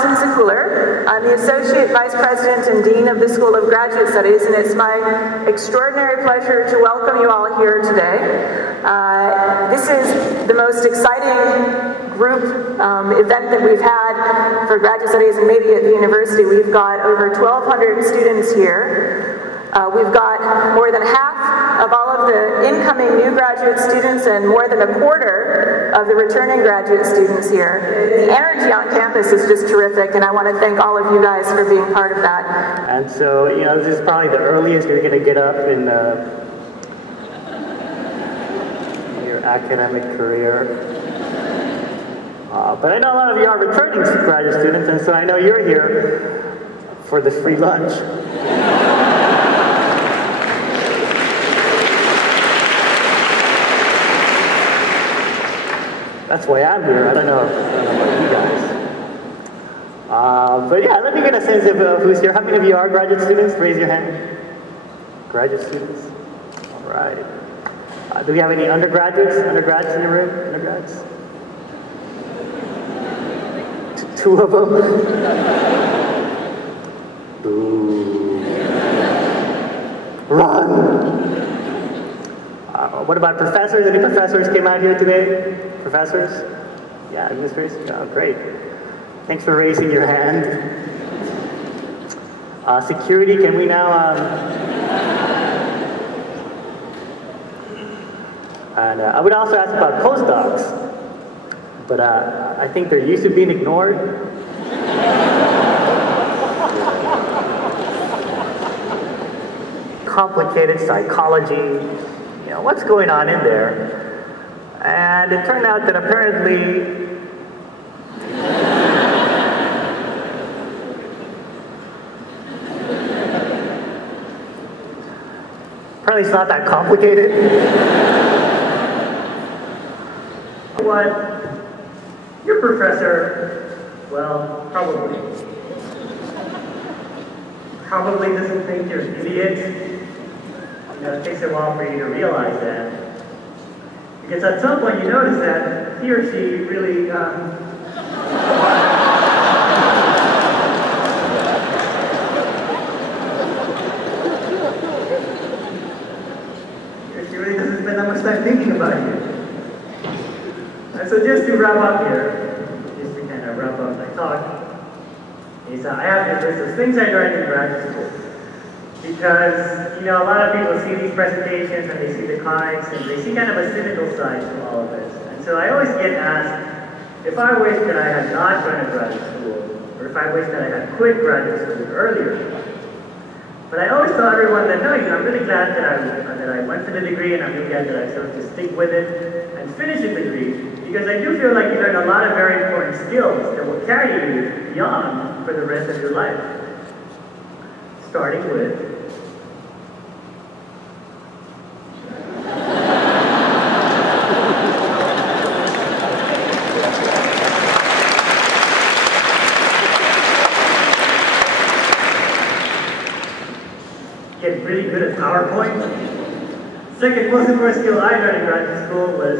I'm the Associate Vice President and Dean of the School of Graduate Studies, and it's my extraordinary pleasure to welcome you all here today. This is the most exciting group event that we've had for graduate studies and maybe at the university. We've got over 1,200 students here. We've got more than half of all of the incoming new graduate students and more than a quarter of the returning graduate students here. The energy on campus is just terrific, and I want to thank all of you guys for being part of that. And so, you know, this is probably the earliest you're going to get up in your academic career. But I know a lot of you are returning graduate students, and so I know you're here for the free lunch. That's why I'm here. I don't know about you guys. But yeah, let me get a sense of who's here. How many of you are graduate students? Raise your hand. Graduate students? All right. Do we have any undergraduates? Undergrads in the room? Undergrads? Two of them? Boo. Run! What about professors? Any professors came out here today? Professors? Yeah, administrators? Oh, great. Thanks for raising your hand. Security, can we now... And I would also ask about postdocs, but I think they're used to being ignored. Complicated psychology. You know, what's going on in there? And it turned out that apparently it's not that complicated. What? Your professor, well, probably doesn't think you're an idiot. You know, it takes a while for you to realize that. Because at some point you notice that he or she really, she really doesn't spend that much time thinking about you. And so just to wrap up here, just to kind of wrap up my talk, is I have this list of things I learned in graduate school. Because, you know, a lot of people see these presentations and they see the clients and they see kind of a cynical side to all of this. And so I always get asked if I wish that I had not gone to graduate school, or if I wish that I had quit graduate school earlier. But I always tell everyone that no, you know, I'm really glad that I went for the degree, and I'm really glad that I chose to stick with it and finish the degree, because I do feel like you learn a lot of very important skills that will carry you beyond for the rest of your life. Starting with get really good at PowerPoint. Second most important skill I learned in graduate school was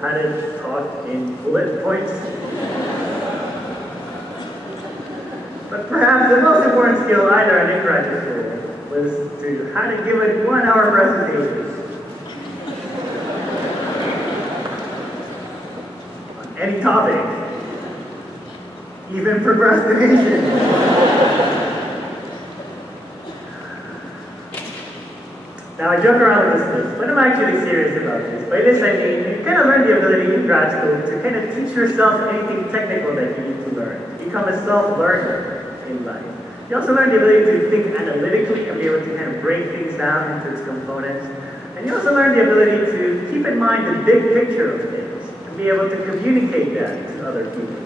how to talk in bullet points. But perhaps the most important skill I learned in graduate school was to how to give a 1-hour presentation on any topic, even procrastination. Now I joke around with this list, but I'm actually serious about this. By this I mean, you kind of learn the ability in grad school to kind of teach yourself anything technical that you need to learn. Become a self-learner in life. You also learn the ability to think analytically and be able to kind of break things down into its components. And you also learn the ability to keep in mind the big picture of things and be able to communicate that to other people.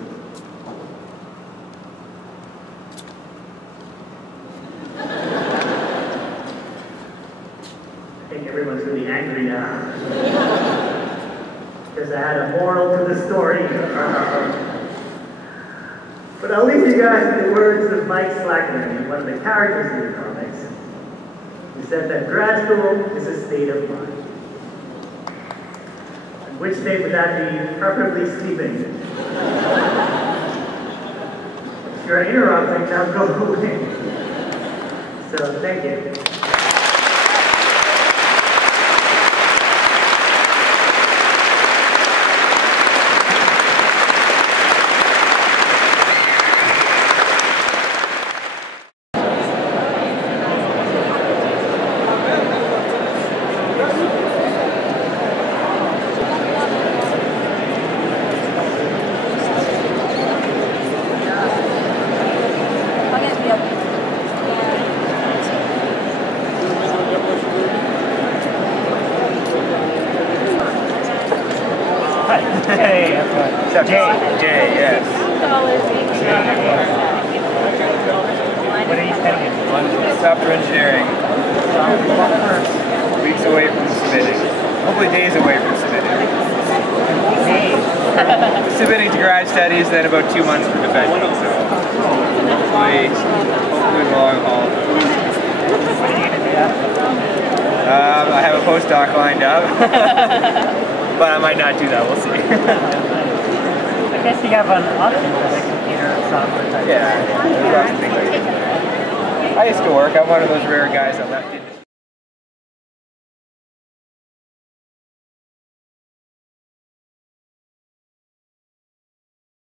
Everyone's really angry now. Because I had a moral to the story. But I'll leave you guys with the words of Mike Slackman, one of the characters in the comics, who said that grad school is a state of mind. And which state would that be? Preferably sleeping. you're interrupting, Cham, go away. So, thank you. Hey, Jay, yes. What are you studying? Software engineering. Weeks away from submitting. Hopefully days away from submitting. Submitting to grad studies, then about 2 months for defending. So hopefully long haul. What are you going to do after? I have a postdoc lined up. But I might not do that, we'll see. I guess you have an option for the computer software type. Yeah. I used to work. I'm one of those rare guys that left industry.